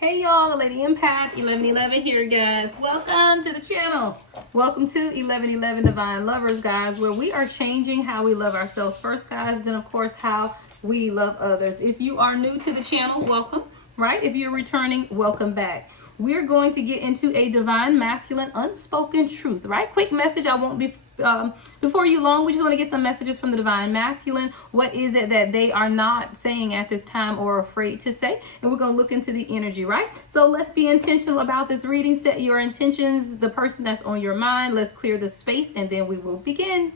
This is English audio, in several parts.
Hey y'all, Lady Empath 1111 here, guys. Welcome to the channel. Welcome to 1111 Divine Lovers, guys, where we are changing how we love ourselves first, guys, then of course how we love others. If you are new to the channel, welcome, right? If you're returning, welcome back. We're going to get into a divine masculine unspoken truth, right? Quick message. I won't be before you long. We just want to get some messages from the divine masculine. What is it that they are not saying at this time or afraid to say? And we're going to look into the energy, right? So let's be intentional about this reading. Set your intentions, the person that's on your mind. Let's clear the space and then we will begin.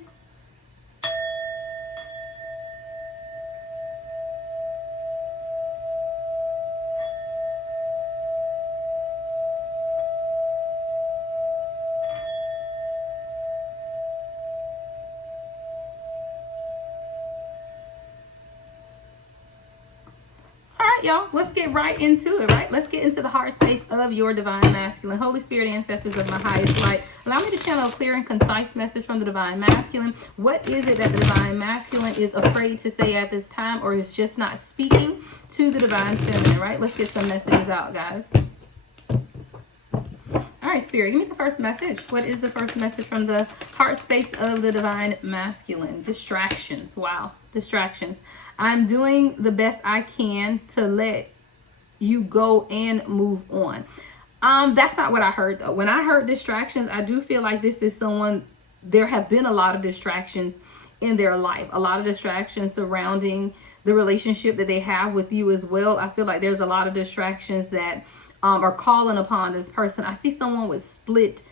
Y'all, let's get right into it, right? Let's get into the heart space of your divine masculine. Holy Spirit, ancestors of my highest light, allow me to channel a clear and concise message from the divine masculine. What is it that the divine masculine is afraid to say at this time, or is just not speaking to the divine feminine, right? Let's get some messages out, guys. All right, Spirit, give me the first message. What is the first message from the heart space of the divine masculine? Distractions. Wow, distractions. I'm doing the best I can to let you go and move on. That's not what I heard, though. When I heard distractions, I do feel like this is someone, there have been a lot of distractions in their life, a lot of distractions surrounding the relationship that they have with you as well. I feel like there's a lot of distractions that are calling upon this person. I see someone with split,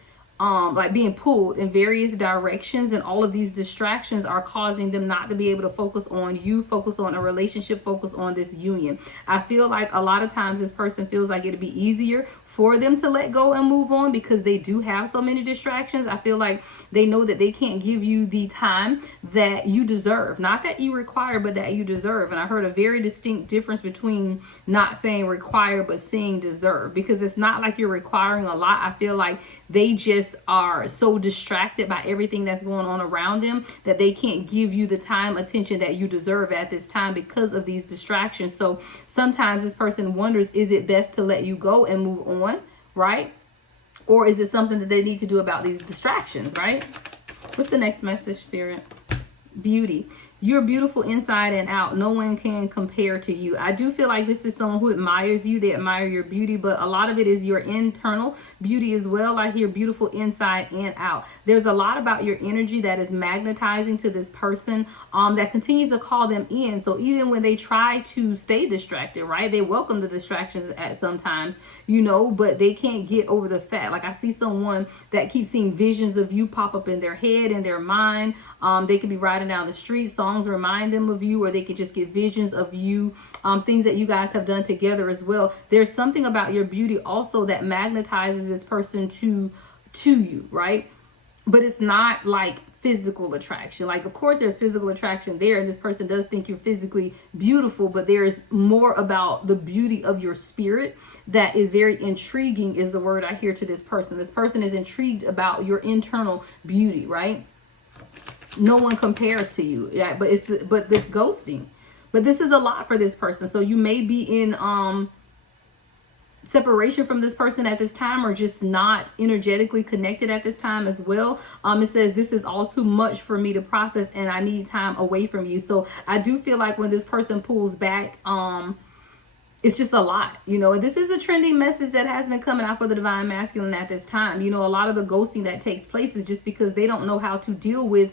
like being pulled in various directions, and all of these distractions are causing them not to be able to focus on you, focus on a relationship, focus on this union. I feel like a lot of times this person feels like it'd be easier for them to let go and move on because they do have so many distractions. I feel like they know that they can't give you the time that you deserve. Not that you require, but that you deserve. And I heard a very distinct difference between not saying require, but saying deserve. Because it's not like you're requiring a lot. I feel like they just are so distracted by everything that's going on around them that they can't give you the time, attention that you deserve at this time because of these distractions. So sometimes this person wonders, is it best to let you go and move on, right? Or is it something that they need to do about these distractions, right? What's the next message, Spirit? Beauty. You're beautiful inside and out. No one can compare to you. I do feel like this is someone who admires you. They admire your beauty, but a lot of it is your internal beauty as well. I hear beautiful inside and out. There's a lot about your energy that is magnetizing to this person that continues to call them in. So even when they try to stay distracted, right? They welcome the distractions at sometimes, you know, but they can't get over the fact. Like I see someone that keeps seeing visions of you pop up in their head, in their mind. They could be riding down the street, songs remind them of you, or they could just get visions of you, things that you guys have done together as well. There's something about your beauty also that magnetizes this person to you, right? But it's not like physical attraction. Like, of course there's physical attraction there, and this person does think you're physically beautiful, but there's more about the beauty of your spirit that is very intriguing, is the word I hear to this person. This person is intrigued about your internal beauty, right? No one compares to you. Yeah, but it's the ghosting. But this is a lot for this person. So you may be in separation from this person at this time, or just not energetically connected at this time as well. It says this is all too much for me to process and I need time away from you. So I do feel like when this person pulls back, it's just a lot, you know. And this is a trending message that has been coming out for the divine masculine at this time. You know, a lot of the ghosting that takes place is just because they don't know how to deal with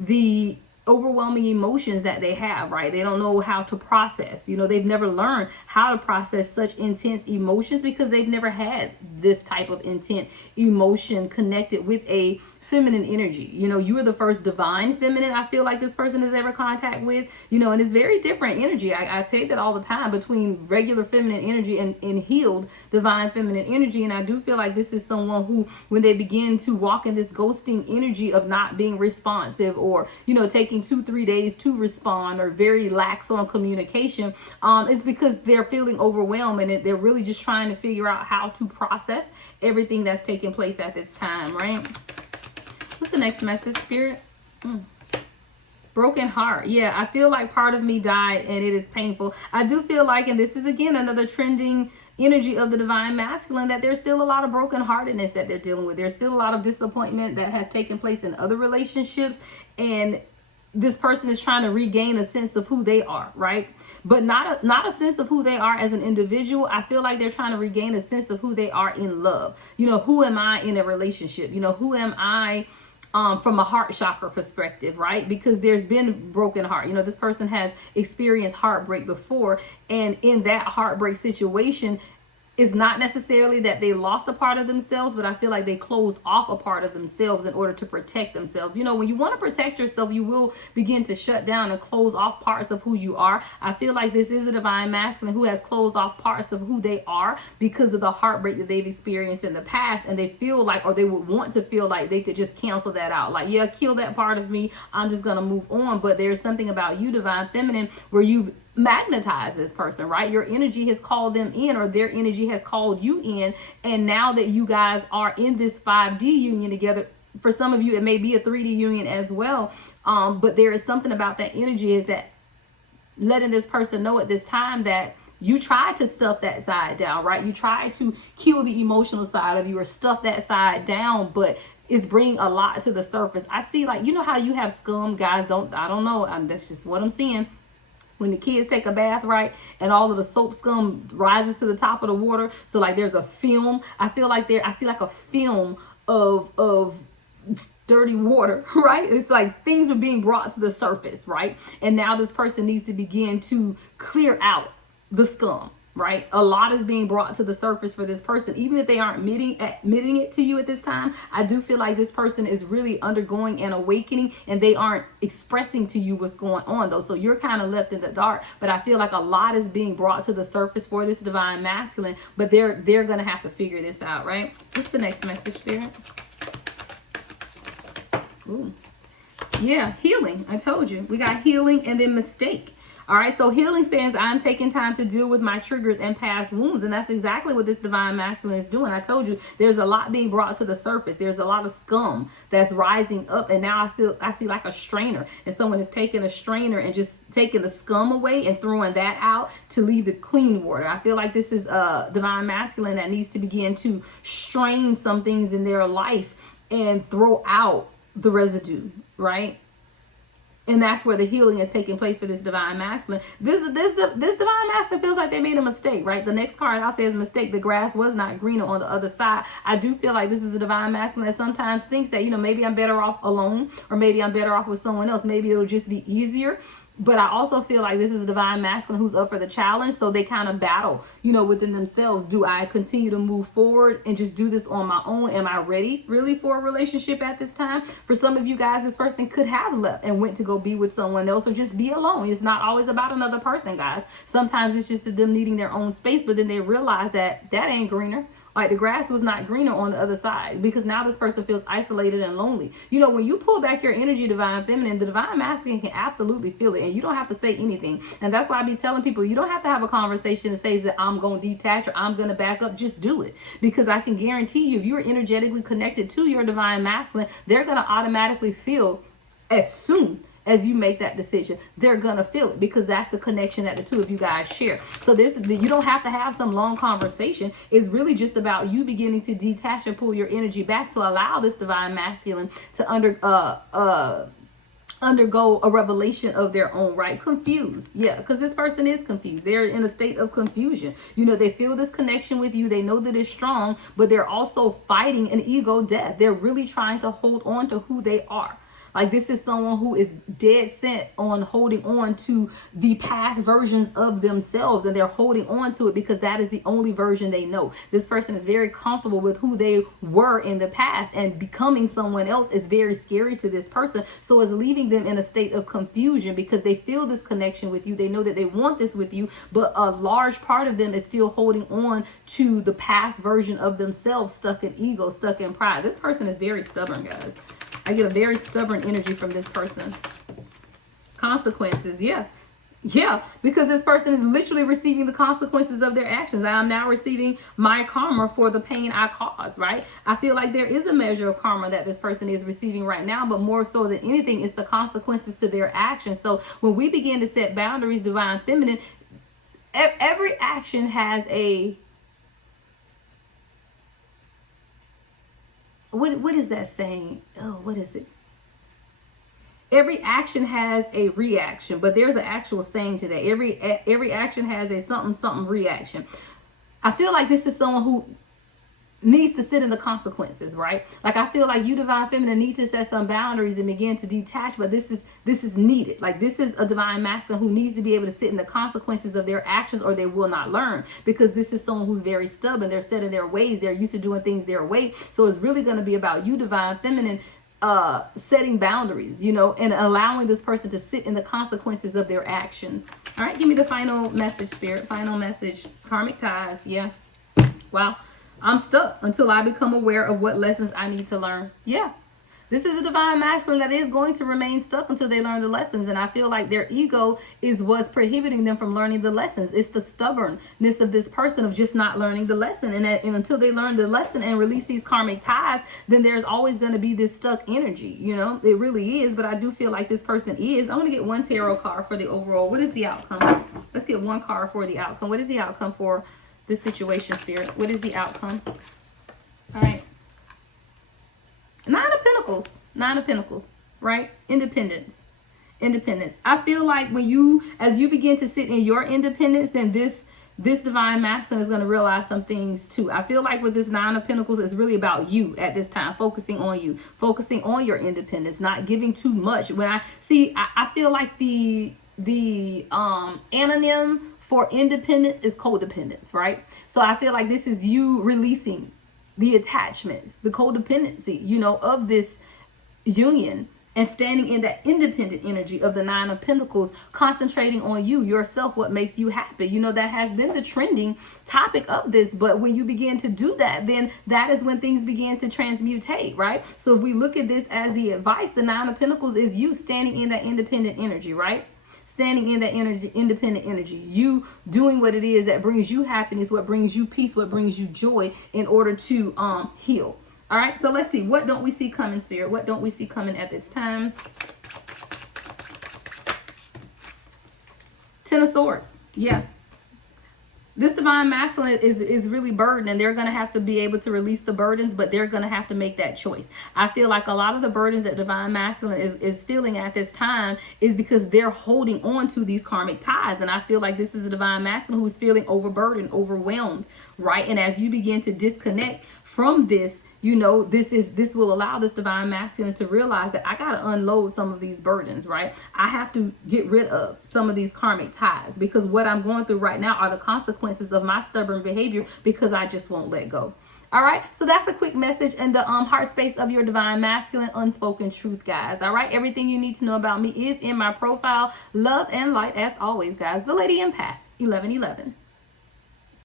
the overwhelming emotions that they have, right? They don't know how to process. You know, they've never learned how to process such intense emotions because they've never had this type of intense emotion connected with a feminine energy. You know, you are the first divine feminine I feel like this person has ever contact with, you know, and it's very different energy. I say that all the time between regular feminine energy and healed divine feminine energy. And I do feel like this is someone who, when they begin to walk in this ghosting energy of not being responsive, or, you know, taking 2-3 days to respond, or very lax on communication, it's because they're feeling overwhelmed, and they're really just trying to figure out how to process everything that's taking place at this time, right? What's the next message, Spirit? Broken heart. Yeah, I feel like part of me died and it is painful. I do feel like, and this is again another trending energy of the divine masculine that there's still a lot of brokenheartedness that they're dealing with. There's still a lot of disappointment that has taken place in other relationships, and this person is trying to regain a sense of who they are, right? But not a sense of who they are as an individual. I feel like they're trying to regain a sense of who they are in love. You know, who am I in a relationship? You know, who am I from a heart chakra perspective, right? Because there's been broken heart. You know, this person has experienced heartbreak before, and in that heartbreak situation, it's not necessarily that they lost a part of themselves, but I feel like they closed off a part of themselves in order to protect themselves. You know, when you want to protect yourself, you will begin to shut down and close off parts of who you are. I feel like this is a divine masculine who has closed off parts of who they are because of the heartbreak that they've experienced in the past, and they feel like, or they would want to feel like they could just cancel that out. Like, yeah, kill that part of me. I'm just going to move on. But there's something about you, divine feminine, where you've magnetize this person, right? Your energy has called them in, or their energy has called you in. And now that you guys are in this 5D union together, for some of you, it may be a 3D union as well. But there is something about that energy is that letting this person know at this time that you tried to stuff that side down, right? You tried to kill the emotional side of you or stuff that side down, but it's bringing a lot to the surface. I see, like, you know how you have scum, guys, I don't know. That's just what I'm seeing. When the kids take a bath, right, and all of the soap scum rises to the top of the water. So like there's a film. I feel like I see like a film of dirty water, right? It's like things are being brought to the surface, right? And now this person needs to begin to clear out the scum, right? A lot is being brought to the surface for this person. Even if they aren't admitting it to you at this time, I do feel like this person is really undergoing an awakening, and they aren't expressing to you what's going on though. So you're kind of left in the dark, but I feel like a lot is being brought to the surface for this divine masculine, but they're going to have to figure this out, right? What's the next message, Spirit? Ooh. Yeah, healing. I told you. We got healing and then mistake. All right, so healing says I'm taking time to deal with my triggers and past wounds. And that's exactly what this divine masculine is doing. I told you there's a lot being brought to the surface. There's a lot of scum that's rising up. And now I see like a strainer. And someone is taking a strainer and just taking the scum away and throwing that out to leave the clean water. I feel like this is a divine masculine that needs to begin to strain some things in their life and throw out the residue, right? And that's where the healing is taking place for this divine masculine. This divine masculine feels like they made a mistake, right? The next card I'll say is mistake. The grass was not greener on the other side. I do feel like this is a divine masculine that sometimes thinks that, you know, maybe I'm better off alone, or maybe I'm better off with someone else. Maybe it'll just be easier. But I also feel like this is a divine masculine who's up for the challenge. So they kind of battle, you know, within themselves. Do I continue to move forward and just do this on my own? Am I ready really for a relationship at this time? For some of you guys, this person could have left and went to go be with someone else or just be alone. It's not always about another person, guys. Sometimes it's just them needing their own space, but then they realize that ain't greener. Like the grass was not greener on the other side, because now this person feels isolated and lonely. You know, when you pull back your energy, divine feminine, the divine masculine can absolutely feel it, and you don't have to say anything. And that's why I be telling people, you don't have to have a conversation that says that I'm going to detach or I'm going to back up. Just do it, because I can guarantee you, if you're energetically connected to your divine masculine, they're going to automatically feel as soon as you make that decision, they're gonna feel it, because that's the connection that the two of you guys share. So you don't have to have some long conversation. It's really just about you beginning to detach and pull your energy back to allow this divine masculine to undergo a revelation of their own, right? Confused. Yeah, because this person is confused. They're in a state of confusion. You know, they feel this connection with you. They know that it's strong, but they're also fighting an ego death. They're really trying to hold on to who they are. Like, this is someone who is dead set on holding on to the past versions of themselves, and they're holding on to it because that is the only version they know. This person is very comfortable with who they were in the past, and becoming someone else is very scary to this person. So it's leaving them in a state of confusion because they feel this connection with you. They know that they want this with you, but a large part of them is still holding on to the past version of themselves, stuck in ego, stuck in pride. This person is very stubborn, guys. I get a very stubborn energy from this person. Consequences, yeah. Yeah, because this person is literally receiving the consequences of their actions. I am now receiving my karma for the pain I caused, right? I feel like there is a measure of karma that this person is receiving right now, but more so than anything, it's the consequences to their actions. So when we begin to set boundaries, divine feminine, every action has a what is that saying? Oh, what is it? Every action has a reaction, but there's an actual saying to that. Every action has a something something reaction. I feel like this is someone who needs to sit in the consequences, right? Like I feel like you, divine feminine, need to set some boundaries and begin to detach, but this is needed. Like this is a divine masculine who needs to be able to sit in the consequences of their actions, or they will not learn, because this is someone who's very stubborn. They're set in their ways. They're used to doing things their way. So it's really going to be about you, divine feminine, setting boundaries, you know, and allowing this person to sit in the consequences of their actions. All right, give me the final message, Spirit. Final message. Karmic ties. Yeah. Wow. I'm stuck until I become aware of what lessons I need to learn. Yeah. This is a divine masculine that is going to remain stuck until they learn the lessons. And I feel like their ego is what's prohibiting them from learning the lessons. It's the stubbornness of this person of just not learning the lesson. And until they learn the lesson and release these karmic ties, then there's always going to be this stuck energy. You know, it really is. But I do feel like this person is. I want to get one tarot card for the overall. What is the outcome? Let's get one card for the outcome. What is the outcome for this situation, Spirit? What is the outcome? All right. Nine of Pentacles. Nine of Pentacles, right? Independence. Independence. I feel like when you, as you begin to sit in your independence, then this divine masculine is going to realize some things too. I feel like with this Nine of Pentacles, it's really about you at this time, focusing on you, focusing on your independence, not giving too much. When I feel like the anonym for independence is codependence, right? So I feel like this is you releasing the attachments, the codependency, you know, of this union, and standing in that independent energy of the Nine of Pentacles, concentrating on you, yourself, what makes you happy. You know, that has been the trending topic of this, but when you begin to do that, then that is when things begin to transmutate, right? So if we look at this as the advice, the Nine of Pentacles is you standing in that independent energy, right? Standing in that energy, independent energy, you doing what it is that brings you happiness, what brings you peace, what brings you joy, in order to heal. All right, so let's see. What don't we see coming, Spirit? What don't we see coming at this time? Ten of Swords. Yeah. This divine masculine is really burdened, and they're going to have to be able to release the burdens, but they're going to have to make that choice. I feel like a lot of the burdens that divine masculine is feeling at this time is because they're holding on to these karmic ties. And I feel like this is a divine masculine who's feeling overburdened, overwhelmed, right? And as you begin to disconnect from this, you know, this will allow this divine masculine to realize that I got to unload some of these burdens, right? I have to get rid of some of these karmic ties, because what I'm going through right now are the consequences of my stubborn behavior, because I just won't let go. All right, so that's a quick message in the heart space of your divine masculine, unspoken truth, guys. All right, everything you need to know about me is in my profile. Love and light as always, guys. The Lady Empath 1111.